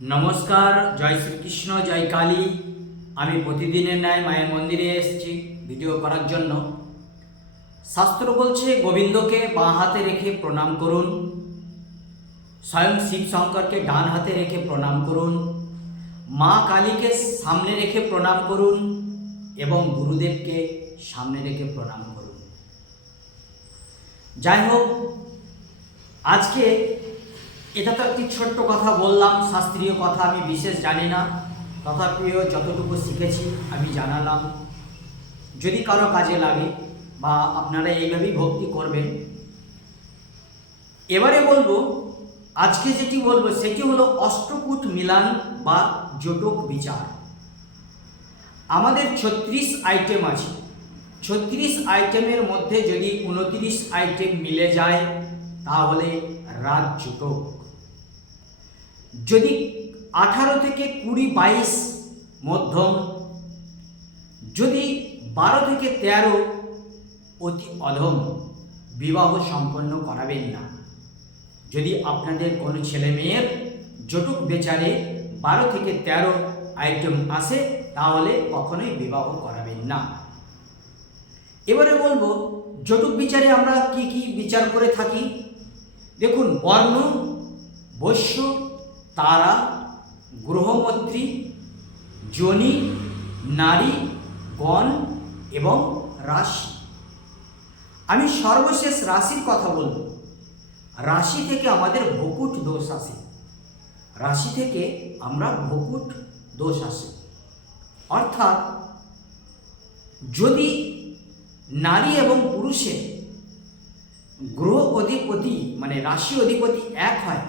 নমস্কার, জয় শ্রীকৃষ্ণ, জয় কালী। আমি প্রতিদিনের ন্যায় মায়ের মন্দিরে এসেছি ভিডিও করার জন্য। শাস্ত্র বলছে গোবিন্দকে বাঁ হাতে রেখে প্রণাম করুন, স্বয়ং শিব শঙ্করকে ডান হাতে রেখে প্রণাম করুন, মা কালীকে সামনে রেখে প্রণাম করুন এবং গুরুদেবকে সামনে রেখে প্রণাম করুন। যাই হোক, আজকে এটা তো একটি ছোট্ট কথা বললাম, শাস্ত্রীয় কথা, আমি বিশেষ জানি না, তথাপিও যতটুকু শিখেছি আমি জানালাম। যদি কারো কাজে লাগে বা আপনারা এইভাবেই ভক্তি করবেন। এবারে বলবো, আজকে যেটি বলবো সেটি হলো অষ্টকূট মিলান বা জটক বিচার। আমাদের 36 আইটেম আছে। 36 আইটেমের মধ্যে যদি 29 আইটেম মিলে যায় তাহলে রাজজটক। যদি 18 থেকে 20-22 মধ্যম, যদি 12 থেকে 13 অতি অধম, বিবাহ সম্পন্ন করাবেন না। যদি আপনাদের কোনো ছেলে মেয়ের জটক বিচারে 12 থেকে 13 আইটেম আসে তাহলে কখনোই বিবাহ করাবেন না। এবারে বলবো, জটক বিচারে আমরা কি কি বিচার করে থাকি। দেখুন, বর্ণ, বৈশ্য, তারা, গ্রহমত্রী, যোনি, নারী, গণ এবং রাশি। আমি সর্বশেষ রাশির কথা বলব। রাশি থেকে আমাদের ভকুট দোষ আসে। রাশি থেকে আমরা ভকুট দোষ আসে, অর্থাৎ যদি নারী এবং পুরুষের গ্রহ অধিপতি মানে রাশি অধিপতি এক হয়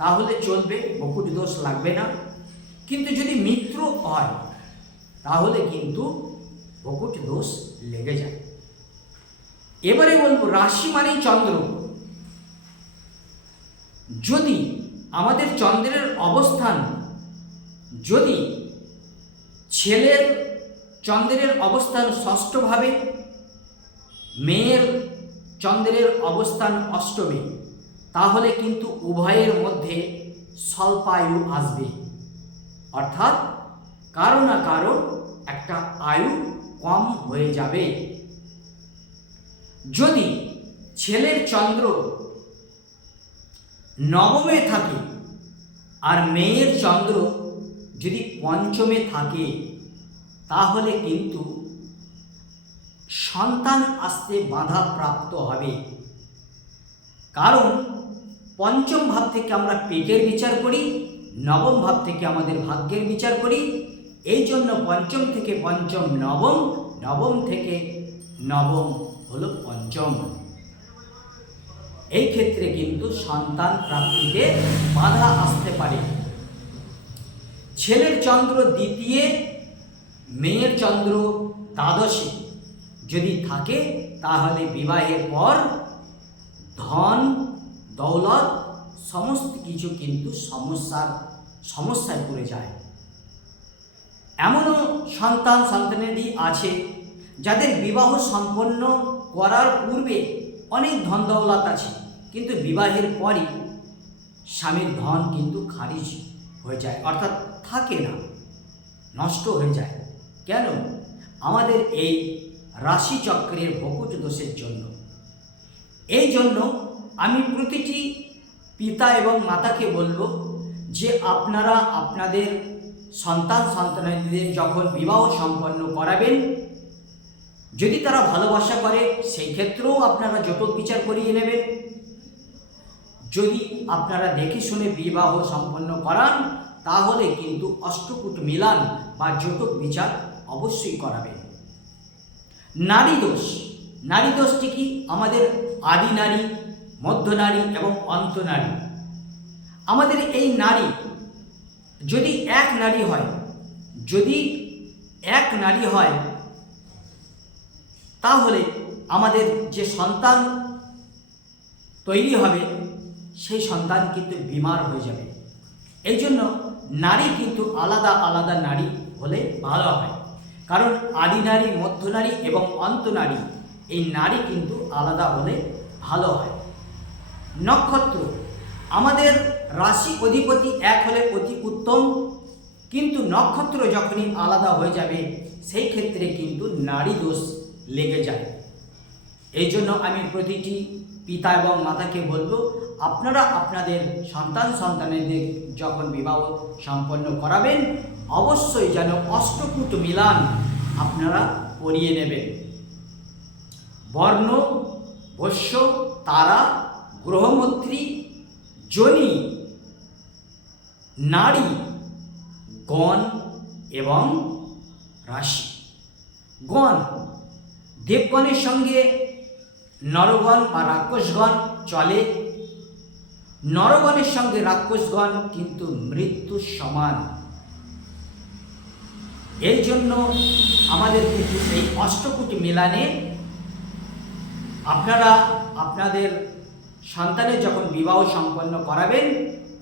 তাহলে চলবে, ভকুট দোষ লাগবে না। কিন্তু যদি মিত্র হয় তাহলে কিন্তু ভকুট দোষ লেগে যায়। এবারে বলবো, রাশি মানেই চন্দ্র। যদি আমাদের চন্দ্রের অবস্থান, যদি ছেলের চন্দ্রের অবস্থান ষষ্ঠভাবে, মেয়ের চন্দ্রের অবস্থান অষ্টমে, তাহলে কিন্তু উভয়ের মধ্যে স্বল্পায়ু আসবে, অর্থাৎ কারো না কারো একটা আয়ু কম হয়ে যাবে। যদি ছেলের চন্দ্র নবমে থাকে আর মেয়ের চন্দ্র যদি পঞ্চমে থাকে তাহলে কিন্তু সন্তান আসতে বাধা প্রাপ্ত হবে। কারণ পঞ্চম ভাব থেকে আমরা পেটের বিচার করি, নবম ভাব থেকে আমাদের ভাগ্যের বিচার করি। এই জন্য পঞ্চম থেকে পঞ্চম নবম, নবম থেকে নবম হলো পঞ্চম। এই ক্ষেত্রে কিন্তু সন্তান প্রাপ্তিতে বাধা আসতে পারে। ছেলের চন্দ্র দ্বিতীয়, মেয়ের চন্দ্র দ্বাদশে যদি থাকে তাহলে বিবাহের পর ধন দৌলত সমস্ত কিছু কিন্তু সমস্যায় পড়ে যায়। এমনও সন্তানাদি আছে যাদের বিবাহ সম্পন্ন করার পূর্বে অনেক ধন দৌলত আছে, কিন্তু বিবাহের পরই স্বামীর ধন কিন্তু খারিজ হয়ে যায়, অর্থাৎ থাকে না, নষ্ট হয়ে যায়। কেন? আমাদের এই রাশিচক্রের ভকুট দোষের জন্য। এই জন্য আমি প্রতিটি পিতা এবং মাতাকে বলবো যে আপনারা আপনাদের সন্তানাদিদের যখন বিবাহ সম্পন্ন করাবেন, যদি তারা ভালোবাসা করে সেই ক্ষেত্রেও আপনারা জটক বিচার করিয়ে নেবেন। যদি আপনারা দেখে শুনে বিবাহ সম্পন্ন করান তাহলে কিন্তু অষ্টকূট মিলান বা জটক বিচার অবশ্যই করাবেন। নারী দোষ, নারী দোষটি কি? আমাদের আদি নারী, মধ্য নারী এবং অন্ত নারী। আমাদের এই নারী যদি এক নারী হয়, যদি এক নারী হয় তাহলে আমাদের যে সন্তান তৈরি হবে সেই সন্তান কিন্তু বিমার হয়ে যাবে। এই জন্য নারী কিন্তু আলাদা আলাদা নারী হলে ভালো হয়, কারণ আদি নারী, মধ্য নারী এবং অন্ত নারী, এই নারী কিন্তু আলাদা হলে ভালো হয়। নক্ষত্র, আমাদের রাশি অধিপতি এক হলে অতি উত্তম, কিন্তু নক্ষত্র যখনই আলাদা হয়ে যাবে সেই ক্ষেত্রে কিন্তু নারী দোষ লেগে যায়। এই জন্য আমি প্রতিটি পিতা এবং মাতাকে বলবো, আপনারা আপনাদের সন্তানদের যখন বিবাহ সম্পন্ন করাবেন অবশ্যই যেন অষ্টকূট মিলান আপনারা করিয়ে নেবেন। বর্ণ, বস্য, তারা, গ্রহমত্রী, যোনি, নারী, গণ এবং রাশি। গণ, দেবগণের সঙ্গে নরগণ বা রাক্ষসগণ চলে, নরগণের সঙ্গে রাক্ষসগণ কিন্তু মৃত্যুর সমান। এই জন্য আমাদের কিন্তু এই অষ্টকূট মিলানে আপনারা আপনাদের সন্তানের যখন বিবাহ সম্পন্ন করাবেন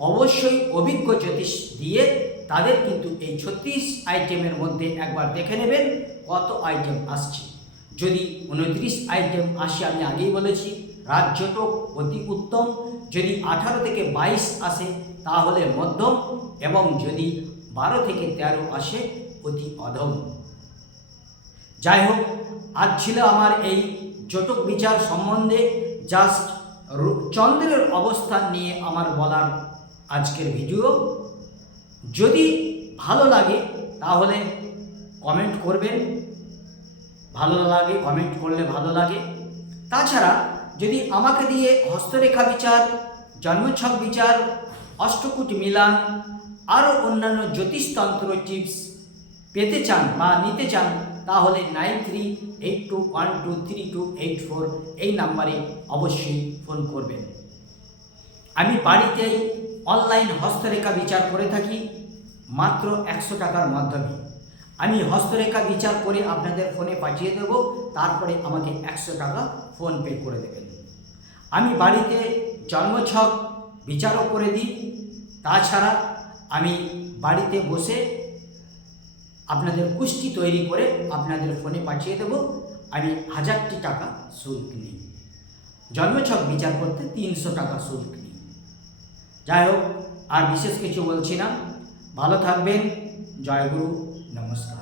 অবশ্যই অভিজ্ঞ জ্যোতিষ দিয়ে তাদের কিন্তু এই 36 আইটেমের মধ্যে একবার দেখে নেবেন কত আইটেম আসছে। যদি 29 আইটেম আসে, আমি আগেই বলেছি রাজযোটক অতি উত্তম, যদি 18 থেকে 22 আসে তাহলে মধ্যম, এবং যদি 12 থেকে 13 আসে অতি অধম। যাই হোক, আজ ছিল আমার এই জটক বিচার সম্বন্ধে জাস্ট চন্দ্রের অবস্থান নিয়ে আমার বলার আজকের ভিডিও। যদি ভালো লাগে তাহলে কমেন্ট করবেন, ভালো লাগে কমেন্ট করলে ভালো লাগে। তাছাড়া যদি আমাকে দিয়ে হস্তরেখা বিচার, জন্মছক বিচার, অষ্টকূট মিলান, আরও অন্যান্য জ্যোতিষতন্ত্র টিপস পেতে চান বা নিতে চান তাহলে 9382123284 এই নাম্বারে অবশ্যই ফোন করবেন। আমি বাড়িতেই অনলাইন হস্তরেখা বিচার করে থাকি মাত্র 100 টাকার মাধ্যমে। আমি হস্তরেখা বিচার করে আপনাদের ফোনে পাঠিয়ে দেব, তারপরে আমাকে 100 টাকা ফোনপে করে দেবেন। আমি বাড়িতে জন্মছক বিচারও করে দিই। তাছাড়া আমি বাড়িতে বসে আপনাদের কুষ্টি তৈরি করে আপনাদের ফোনে পাঠিয়ে দেব। আমি 1000টি টাকা শুল্ক নিই, জন্মছক বিচার করতে 300 টাকা শুল্ক নিই। যাই হোক, আর বিশেষ কিছু বলছি না। ভালো থাকবেন। জয় গুরু, নমস্কার।